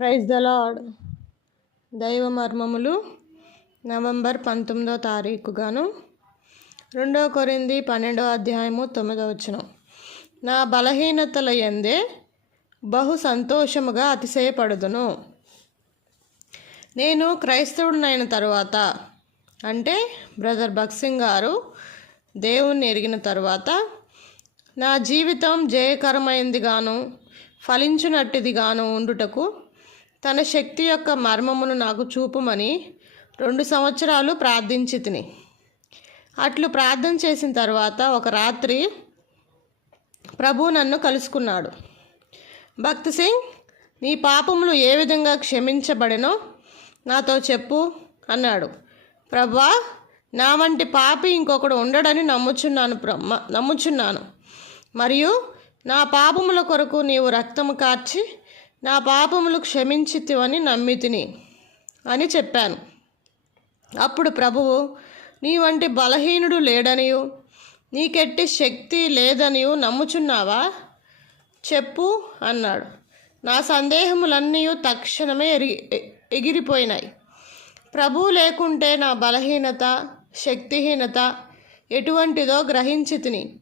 Praise the lord దైవ మర్మములు November పంతొమ్మిదో తారీఖుగాను రెండో కొరింది పన్నెండో అధ్యాయము తొమ్మిదో వచ్చిన నా బలహీనతల ఎందే బహు సంతోషముగా అతిశయపడుదును. నేను క్రైస్తవుడినైన తరువాత అంటే బ్రదర్ భక్సింగ్ గారు దేవుణ్ణి ఎరిగిన తరువాత నా జీవితం జయకరమైంది గాను గాను ఉండుటకు తన శక్తి యొక్క మర్మమును నాకు చూపుమని రెండు సంవత్సరాలు ప్రార్థించి తిని అట్లు ప్రార్థన చేసిన తర్వాత ఒక రాత్రి ప్రభు నన్ను కలుసుకున్నాడు. భక్తి సింగ్ నీ పాపములు ఏ విధంగా క్షమించబడినో నాతో చెప్పు అన్నాడు. ప్రభా నా వంటి పాపి ఇంకొకడు ఉండడని నమ్ముచున్నాను నమ్ముచున్నాను. మరియు నా పాపముల కొరకు నీవు రక్తము కార్చి నా పాపములు క్షమించితివని నమ్మితిని అని చెప్పాను. అప్పుడు ప్రభువు నీ వంటి బలహీనుడు లేడనియు నీకెట్టి శక్తి లేదనియు నమ్ముచున్నావా? చెప్పు అన్నాడు. నా సందేహములన్నీ తక్షణమే ఎరిగి ఎగిరిపోయినాయి. ప్రభు లేకుంటే నా బలహీనత శక్తిహీనత ఎటువంటిదో గ్రహించి తిని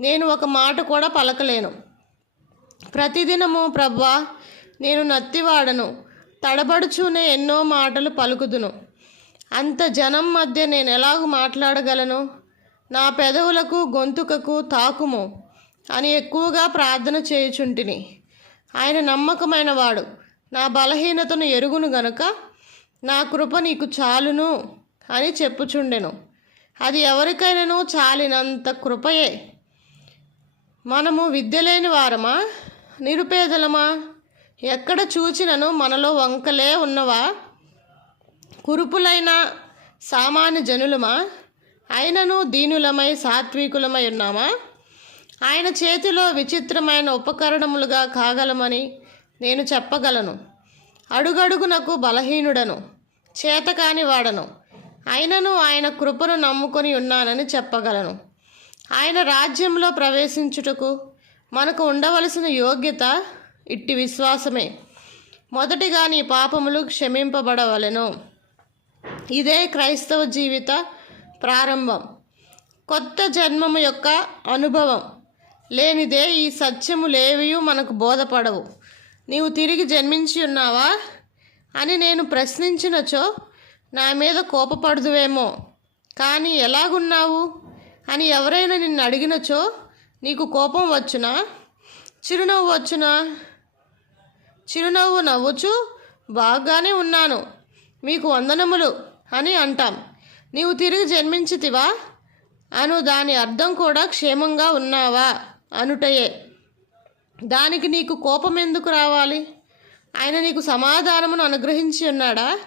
నేను ఒక మాట కూడా పలకలేను. ప్రతిదినము ప్రభా నేను నత్తివాడను. తడబడుచూనే ఎన్నో మాటలు పలుకుదును. అంత జనం మధ్య నేను ఎలాగ మాట్లాడగలను? నా పెదవులకు గొంతుకకు తాకుము అని ఎక్కువగా ప్రార్థన చేయుచుంటిని. ఆయన నమ్మకమైన వాడు నా బలహీనతను ఎరుగును గనుక నా కృప నీకు చాలును అని చెప్పుచుండెను. అది ఎవరికైనాను చాలినంత కృపయే. మనము విద్య లేని వారమా? నిరుపేదలమా? ఎక్కడ చూచినను మనలో వంకలే ఉన్నవా? కురుపులైన సామాన్య జనులమా? అయినను దీనులమై సాత్వికులమై ఉన్నామా? ఆయన చేతిలో విచిత్రమైన ఉపకరణములుగా కాగలమని నేను చెప్పగలను. అడుగడుగునకు బలహీనుడను చేతకాని వాడను అయినను ఆయన కృపను నమ్ముకొని ఉన్నానని చెప్పగలను. ఆయన రాజ్యంలో ప్రవేశించుటకు మనకు ఉండవలసిన యోగ్యత ఇట్టి విశ్వాసమే. మొదటిగా నీ పాపములు క్షమింపబడవలెను. ఇదే క్రైస్తవ జీవిత ప్రారంభం. కొత్త జన్మము యొక్క అనుభవం. లేనిదే ఈ సత్యము లేవియు మనకు బోధపడవు. నీవు తిరిగి జన్మించి ఉన్నావా? అని నేను ప్రశ్నించినచో నా మీద కోపపడదువేమో. కానీ ఎలాగున్నావు? అని ఎవరైనా నిన్ను అడిగినచో నీకు కోపం వచ్చునా? చిరునవ్వు వచ్చునా? చిరునవ్వు నవ్వుచు బాగానే ఉన్నాను. మీకు వందనములు అని అంటాం. నీవు తిరిగి జన్మించితివా? అను దాని అర్థం కూడా క్షేమంగా ఉన్నావా? అనుటయే. దానికి నీకు కోపం ఎందుకు రావాలి? ఆయన నీకు సమాధానమును అనుగ్రహించి ఉన్నాడా?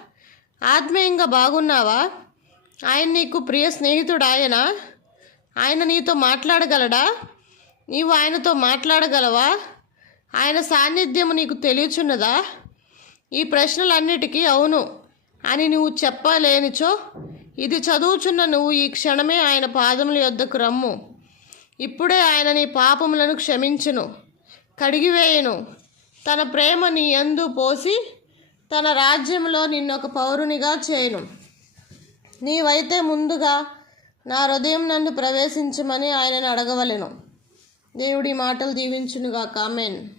ఆత్మీయంగా బాగున్నావా? ఆయన నీకు ప్రియ స్నేహితుడు ఆయన ఆయన నీతో మాట్లాడగలడా? నీవు ఆయనతో మాట్లాడగలవా? ఆయన సాన్నిధ్యము నీకు తెలియచున్నదా? ఈ ప్రశ్నలన్నిటికీ అవును అని నువ్వు చెప్పలేనిచో ఇది చదువుచున్న నువ్వు ఈ క్షణమే ఆయన పాదముల యొద్దకు రమ్ము. ఇప్పుడే ఆయన నీ పాపములను క్షమించును కడిగివేయును. తన ప్రేమ నీ ఎందు పోసి తన రాజ్యంలో నిన్నొక పౌరునిగా చేయను. నీవైతే ముందుగా నా హృదయం నన్ను ప్రవేశించమని ఆయనను అడగవలెను. దేవుడి మాటలు దీవించునుగా కామెన్